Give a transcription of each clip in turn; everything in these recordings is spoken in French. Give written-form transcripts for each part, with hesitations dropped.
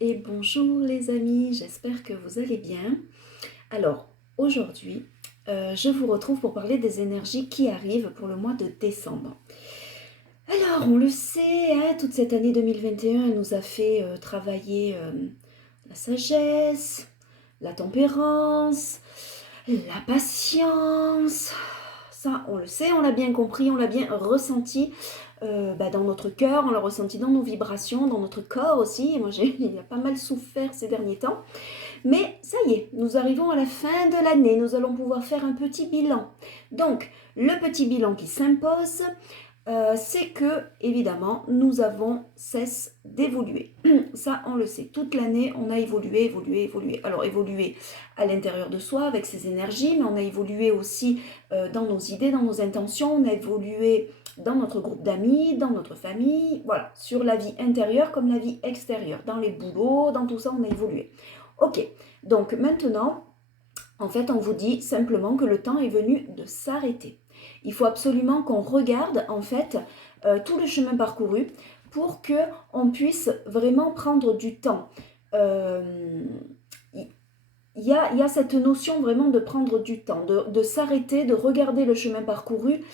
Et bonjour les amis, j'espère que vous allez bien. Alors aujourd'hui, je vous retrouve pour parler des énergies qui arrivent pour le mois de décembre. Alors on le sait, hein, toute cette année 2021 elle nous a fait travailler la sagesse, la tempérance, la patience. Ça on le sait, on l'a bien compris, on l'a bien ressenti dans notre cœur, on l'a ressenti dans nos vibrations, dans notre corps aussi. Et moi, il a pas mal souffert ces derniers temps. Mais ça y est, nous arrivons à la fin de l'année. Nous allons pouvoir faire un petit bilan. Donc, le petit bilan qui s'impose, c'est que, évidemment, nous avons cesse d'évoluer. Ça, on le sait. Toute l'année, on a évolué, évolué, évolué. Alors, évolué à l'intérieur de soi avec ses énergies, mais on a évolué aussi dans nos idées, dans nos intentions. On a évolué dans notre groupe d'amis, dans notre famille. Voilà, sur la vie intérieure comme la vie extérieure. Dans les boulots, dans tout ça, on a évolué. Ok, donc maintenant, en fait, on vous dit simplement que le temps est venu de s'arrêter. Il faut absolument qu'on regarde, en fait, tout le chemin parcouru pour qu'on puisse vraiment prendre du temps. Euh, il y a cette notion vraiment de prendre du temps, de s'arrêter, de regarder le chemin parcouru.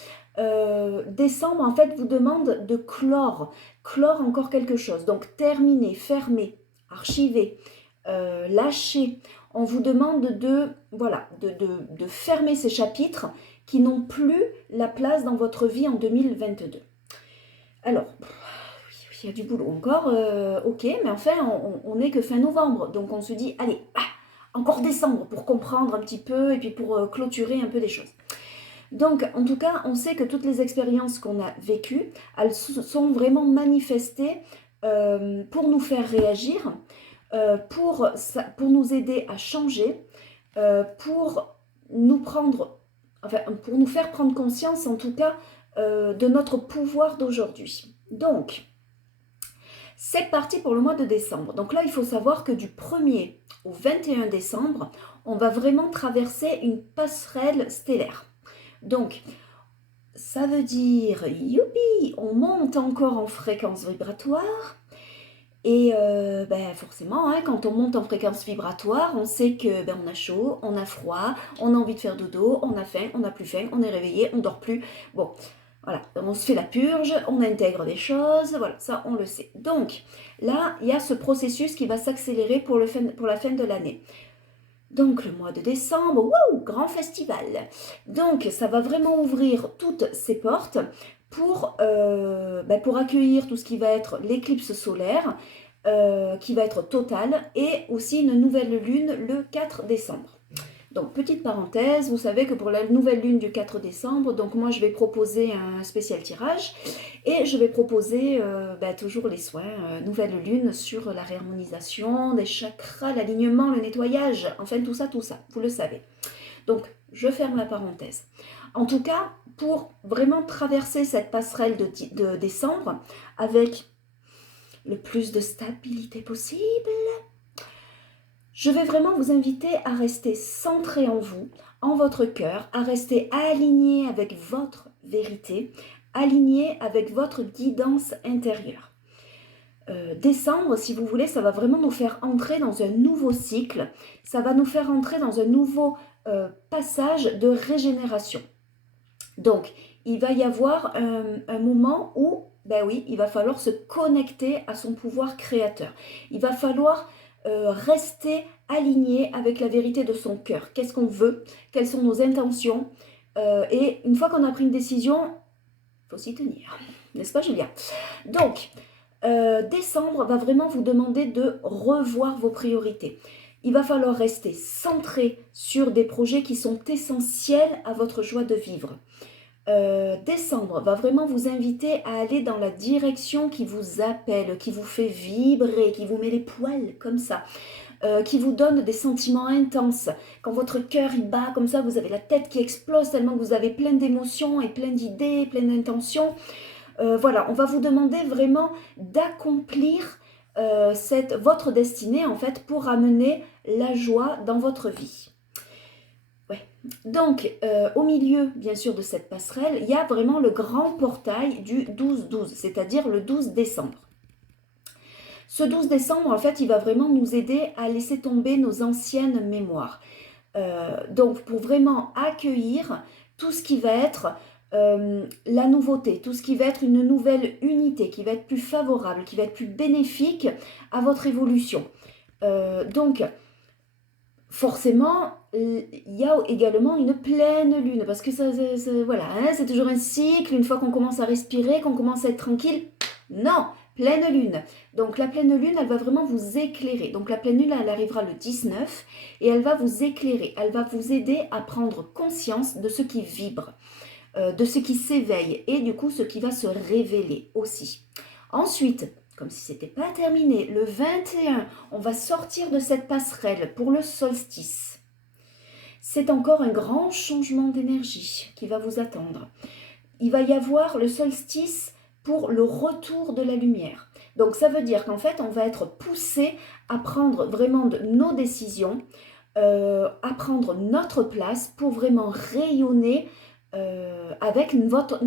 Décembre, en fait, vous demande de clore encore quelque chose. Donc, terminer, fermer, archiver, lâcher. On vous demande voilà, de fermer ces chapitres qui n'ont plus la place dans votre vie en 2022. Alors, il y a du boulot encore, ok, mais enfin, on n'est que fin novembre. Donc, on se dit, allez, encore décembre pour comprendre un petit peu et puis pour clôturer un peu des choses. Donc, en tout cas, on sait que toutes les expériences qu'on a vécues, elles sont vraiment manifestées pour nous faire réagir, pour nous aider à changer, pour nous pour nous faire prendre conscience, en tout cas, de notre pouvoir d'aujourd'hui. Donc, c'est parti pour le mois de décembre. Donc là, il faut savoir que du 1er au 21 décembre, on va vraiment traverser une passerelle stellaire. Donc, ça veut dire, youpi, on monte encore en fréquence vibratoire. Et forcément, hein, quand on monte en fréquence vibratoire, on sait que on a chaud, on a froid, on a envie de faire dodo, on a faim, on n'a plus faim, on est réveillé, on dort plus. Bon, voilà, on se fait la purge, on intègre des choses, voilà, ça on le sait. Donc là, il y a ce processus qui va s'accélérer pour la fin de l'année. Donc le mois de décembre, wow, grand festival. Donc ça va vraiment ouvrir toutes ces portes pour accueillir tout ce qui va être l'éclipse solaire, qui va être totale, et aussi une nouvelle lune le 4 décembre. Donc, petite parenthèse, vous savez que pour la nouvelle lune du 4 décembre, donc moi je vais proposer un spécial tirage et je vais proposer toujours les soins, nouvelle lune sur la réharmonisation des chakras, l'alignement, le nettoyage, enfin tout ça, vous le savez. Donc, je ferme la parenthèse. En tout cas, pour vraiment traverser cette passerelle de décembre avec le plus de stabilité possible, je vais vraiment vous inviter à rester centré en vous, en votre cœur, à rester aligné avec votre vérité, aligné avec votre guidance intérieure. Décembre, si vous voulez, ça va vraiment nous faire entrer dans un nouveau cycle, ça va nous faire entrer dans un nouveau passage de régénération. Donc, il va y avoir un moment où, il va falloir se connecter à son pouvoir créateur. Il va falloir rester aligné avec la vérité de son cœur. Qu'est-ce qu'on veut? Quelles sont nos intentions? Et une fois qu'on a pris une décision, il faut s'y tenir. N'est-ce pas, Julia? Donc, décembre va vraiment vous demander de revoir vos priorités. Il va falloir rester centré sur des projets qui sont essentiels à votre joie de vivre. Décembre va vraiment vous inviter à aller dans la direction qui vous appelle, qui vous fait vibrer, qui vous met les poils comme ça, qui vous donne des sentiments intenses. Quand votre cœur il bat comme ça, vous avez la tête qui explose tellement que vous avez plein d'émotions et plein d'idées, plein d'intentions. Voilà, on va vous demander vraiment d'accomplir votre destinée en fait pour amener la joie dans votre vie. Ouais. Donc, au milieu, bien sûr, de cette passerelle, il y a vraiment le grand portail du 12-12, c'est-à-dire le 12 décembre. Ce 12 décembre, en fait, il va vraiment nous aider à laisser tomber nos anciennes mémoires. Donc, pour vraiment accueillir tout ce qui va être la nouveauté, tout ce qui va être une nouvelle unité, qui va être plus favorable, qui va être plus bénéfique à votre évolution. Donc, forcément, il y a également une pleine lune, parce que voilà, hein, c'est toujours un cycle, une fois qu'on commence à respirer, qu'on commence à être tranquille, non, pleine lune. Donc la pleine lune, elle va vraiment vous éclairer. Donc la pleine lune, elle arrivera le 19, et elle va vous éclairer, elle va vous aider à prendre conscience de ce qui vibre, de ce qui s'éveille, et du coup, ce qui va se révéler aussi. Ensuite, comme si ce n'était pas terminé, le 21, on va sortir de cette passerelle pour le solstice. C'est encore un grand changement d'énergie qui va vous attendre. Il va y avoir le solstice pour le retour de la lumière. Donc ça veut dire qu'en fait, on va être poussé à prendre vraiment nos décisions, à prendre notre place pour vraiment rayonner avec votre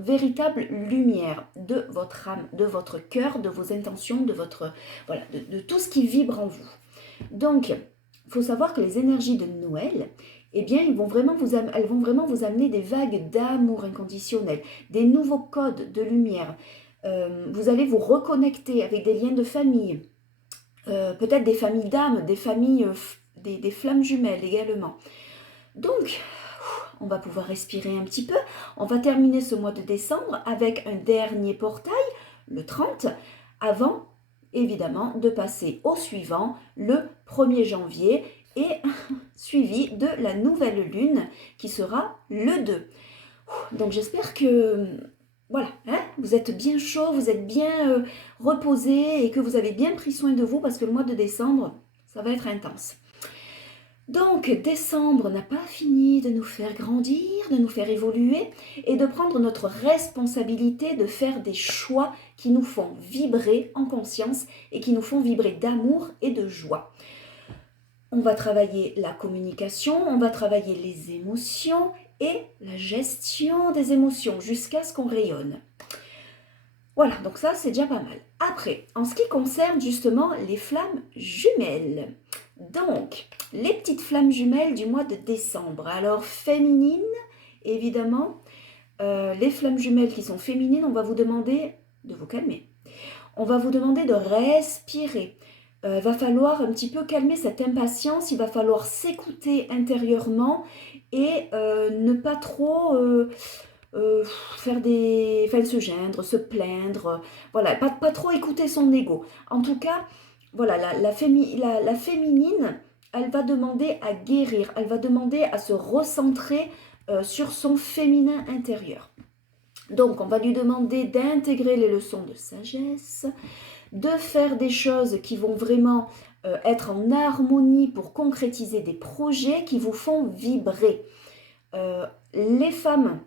véritable lumière de votre âme, de votre cœur, de vos intentions, voilà, de tout ce qui vibre en vous. Donc, il faut savoir que les énergies de Noël, eh bien, elles vont vraiment vous amener des vagues d'amour inconditionnel, des nouveaux codes de lumière. Vous allez vous reconnecter avec des liens de famille, peut-être des familles d'âmes, des familles, des flammes jumelles également. Donc, on va pouvoir respirer un petit peu. On va terminer ce mois de décembre avec un dernier portail, le 30, avant évidemment de passer au suivant, le 1er janvier, et suivi de la nouvelle lune qui sera le 2. Donc j'espère que voilà, hein, vous êtes bien chaud, vous êtes bien reposé et que vous avez bien pris soin de vous parce que le mois de décembre, ça va être intense. Donc, décembre n'a pas fini de nous faire grandir, de nous faire évoluer et de prendre notre responsabilité de faire des choix qui nous font vibrer en conscience et qui nous font vibrer d'amour et de joie. On va travailler la communication, on va travailler les émotions et la gestion des émotions jusqu'à ce qu'on rayonne. Voilà, donc ça c'est déjà pas mal. Après, en ce qui concerne justement les flammes jumelles, donc les petites flammes jumelles du mois de décembre, alors féminines évidemment, les flammes jumelles qui sont féminines, on va vous demander de vous calmer. On va vous demander de respirer. Il va falloir un petit peu calmer cette impatience, il va falloir s'écouter intérieurement et ne pas trop se geindre, se plaindre, voilà, pas trop écouter son ego. En tout cas, voilà, la féminine, elle va demander à guérir, elle va demander à se recentrer sur son féminin intérieur. Donc, on va lui demander d'intégrer les leçons de sagesse, de faire des choses qui vont vraiment être en harmonie pour concrétiser des projets qui vous font vibrer. Les femmes,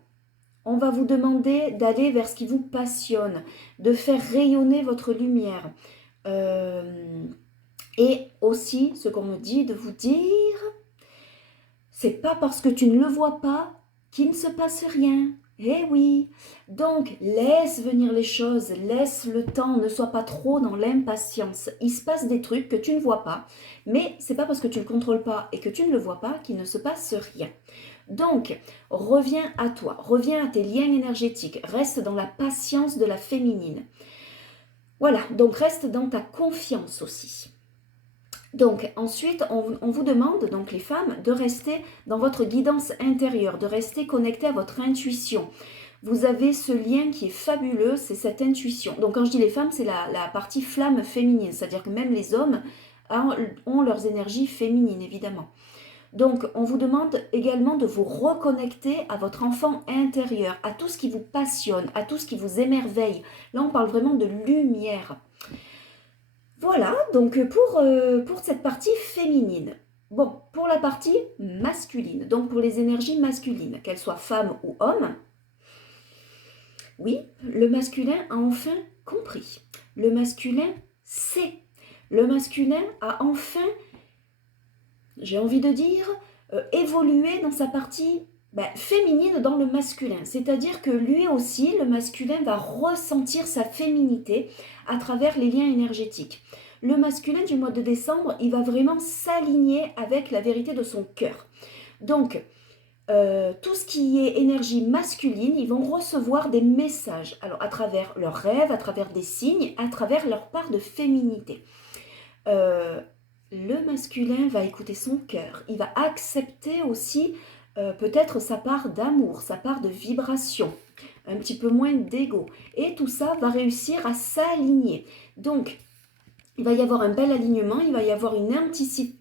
on va vous demander d'aller vers ce qui vous passionne, de faire rayonner votre lumière. Et aussi, ce qu'on me dit de vous dire, c'est pas parce que tu ne le vois pas qu'il ne se passe rien. Eh oui, donc laisse venir les choses, laisse le temps, ne sois pas trop dans l'impatience. Il se passe des trucs que tu ne vois pas, mais c'est pas parce que tu ne le contrôles pas et que tu ne le vois pas qu'il ne se passe rien. Donc, reviens à toi, reviens à tes liens énergétiques, reste dans la patience de la féminine. Voilà, donc reste dans ta confiance aussi. Donc ensuite, on vous demande, donc les femmes, de rester dans votre guidance intérieure, de rester connecté à votre intuition. Vous avez ce lien qui est fabuleux, c'est cette intuition. Donc quand je dis les femmes, c'est la partie flamme féminine, c'est-à-dire que même les hommes ont leurs énergies féminines, évidemment. Donc on vous demande également de vous reconnecter à votre enfant intérieur, à tout ce qui vous passionne, à tout ce qui vous émerveille. Là, on parle vraiment de lumière. Voilà, donc pour cette partie féminine. Bon, pour la partie masculine, donc pour les énergies masculines, qu'elles soient femmes ou hommes, oui, le masculin a enfin compris. Le masculin sait. Le masculin a enfin, j'ai envie de dire, évolué dans sa partie féminine dans le masculin. C'est-à-dire que lui aussi, le masculin, va ressentir sa féminité à travers les liens énergétiques. Le masculin du mois de décembre, il va vraiment s'aligner avec la vérité de son cœur. Donc, tout ce qui est énergie masculine, ils vont recevoir des messages, alors à travers leurs rêves, à travers des signes, à travers leur part de féminité. Le masculin va écouter son cœur, il va accepter aussi peut-être sa part d'amour, sa part de vibration, un petit peu moins d'ego. Et tout ça va réussir à s'aligner. Donc, il va y avoir un bel alignement, il va y avoir une intensité,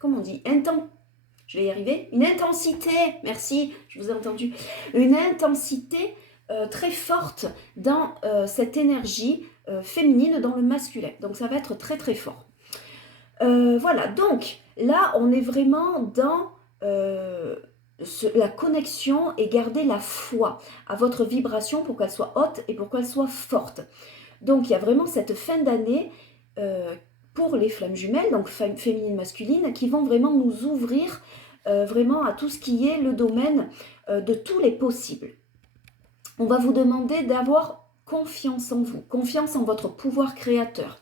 comment on dit, je vais y arriver, une intensité, merci, je vous ai entendu, une intensité très forte dans cette énergie féminine dans le masculin. Donc ça va être très très fort. Voilà, donc là on est vraiment dans la connexion et garder la foi à votre vibration pour qu'elle soit haute et pour qu'elle soit forte. Donc il y a vraiment cette fin d'année pour les flammes jumelles, donc féminine, masculine, qui vont vraiment nous ouvrir vraiment à tout ce qui est le domaine de tous les possibles. On va vous demander d'avoir confiance en vous, confiance en votre pouvoir créateur.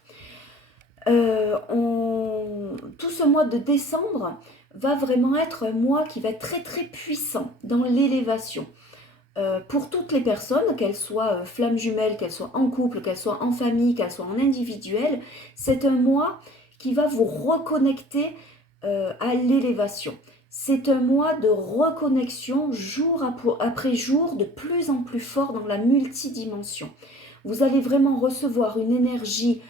Tout ce mois de décembre va vraiment être un mois qui va être très très puissant dans l'élévation. Pour toutes les personnes, qu'elles soient flammes jumelles, qu'elles soient en couple, qu'elles soient en famille, qu'elles soient en individuel, c'est un mois qui va vous reconnecter à l'élévation. C'est un mois de reconnexion jour après jour, de plus en plus fort dans la multidimension. Vous allez vraiment recevoir une énergie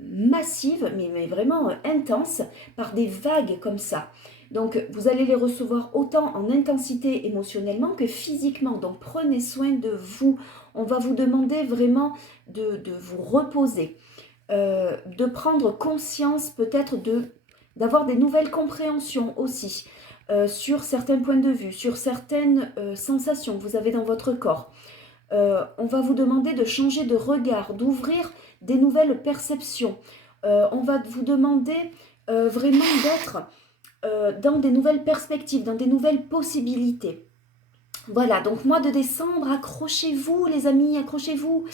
massive, mais vraiment intense, par des vagues comme ça. Donc, vous allez les recevoir autant en intensité émotionnellement que physiquement. Donc, prenez soin de vous. On va vous demander vraiment de vous reposer, de prendre conscience peut-être d'avoir des nouvelles compréhensions aussi sur certains points de vue, sur certaines sensations que vous avez dans votre corps. On va vous demander de changer de regard, d'ouvrir des nouvelles perceptions. On va vous demander vraiment d'être dans des nouvelles perspectives, dans des nouvelles possibilités. Voilà, donc mois de décembre, accrochez-vous les amis, accrochez-vous.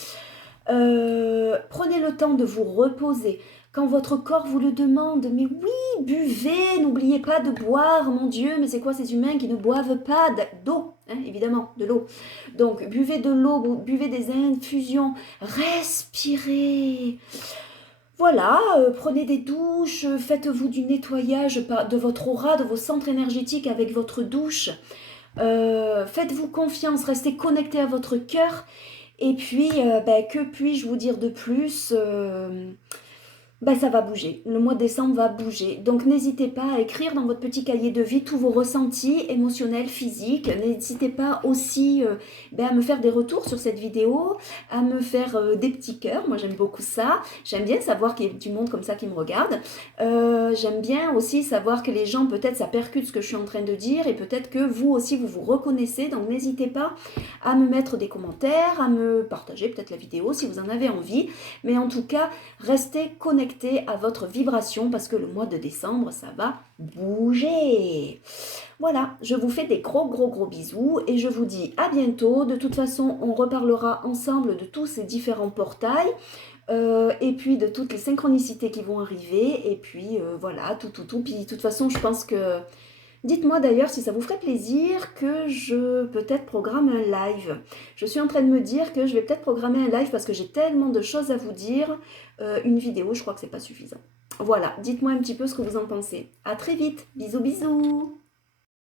Prenez le temps de vous reposer. Quand votre corps vous le demande, mais oui, buvez, n'oubliez pas de boire, mon Dieu, mais c'est quoi ces humains qui ne boivent pas d'eau, hein, évidemment, de l'eau. Donc, buvez de l'eau, buvez des infusions, respirez. Voilà, prenez des douches, faites-vous du nettoyage de votre aura, de vos centres énergétiques avec votre douche. Faites-vous confiance, restez connecté à votre cœur. Et puis, que puis-je vous dire de plus ça va bouger. Le mois de décembre va bouger. Donc, n'hésitez pas à écrire dans votre petit cahier de vie tous vos ressentis émotionnels, physiques. N'hésitez pas aussi à me faire des retours sur cette vidéo, à me faire des petits cœurs. Moi, j'aime beaucoup ça. J'aime bien savoir qu'il y a du monde comme ça qui me regarde. J'aime bien aussi savoir que les gens, peut-être, ça percute ce que je suis en train de dire et peut-être que vous aussi, vous vous reconnaissez. Donc, n'hésitez pas à me mettre des commentaires, à me partager peut-être la vidéo si vous en avez envie. Mais en tout cas, restez connectés à votre vibration parce que le mois de décembre, ça va bouger. Voilà, je vous fais des gros bisous et je vous dis à bientôt. De toute façon, on reparlera ensemble de tous ces différents portails et puis de toutes les synchronicités qui vont arriver et puis voilà, tout. Puis de toute façon, je pense que... Dites-moi d'ailleurs si ça vous ferait plaisir que je peut-être programme un live. Je suis en train de me dire que je vais peut-être programmer un live parce que j'ai tellement de choses à vous dire. Une vidéo, je crois que c'est pas suffisant. Voilà, dites-moi un petit peu ce que vous en pensez. À très vite, bisous bisous.